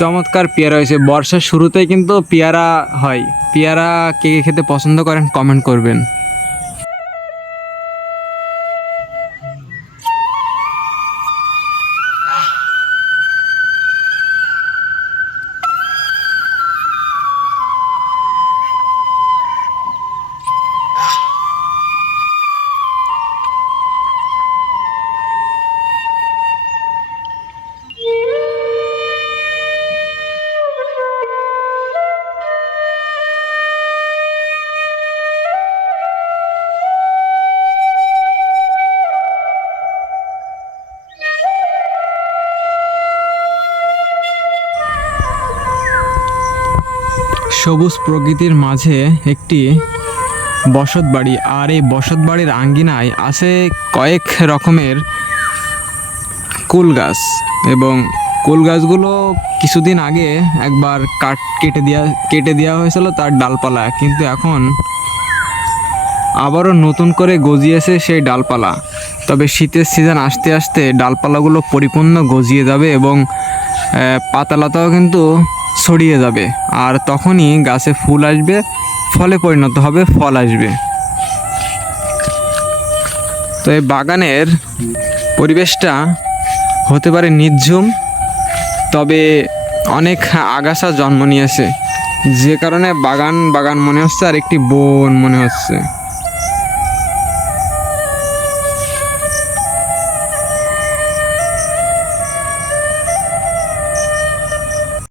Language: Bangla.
চমৎকার পেয়ারা হয়েছে। বর্ষার শুরুতেই কিন্তু পেয়ারা হয়। পেয়ারা কে কে খেতে পছন্দ করেন কমেন্ট করবেন। সবুজ প্রকৃতির মাঝে একটি বসত বাড়ি, আর এই বসত বাড়ির আঙ্গিনায় আছে কয়েক রকমের কুল গাছ, এবং কুল গাছগুলো কিছুদিন আগে একবার কেটে দেওয়া হয়েছিল তার ডালপালা, কিন্তু এখন আবারও নতুন করে গজিয়েছে সেই ডালপালা। তবে শীতের সিজন আসতে আসতে ডালপালাগুলো পরিপূর্ণ গজিয়ে যাবে এবং পাতালতাও কিন্তু ছড়িয়ে যাবে, আর তখনই গাছে ফুল আসবে, ফলে পরিণত হবে, ফল আসবে। তো এই বাগানের পরিবেশটা হতে পারে নির্ঝুম, তবে অনেক আগাছা জন্ম নিয়েছে, যে কারণে বাগান বাগান মনে হচ্ছে আর একটি বন মনে হচ্ছে।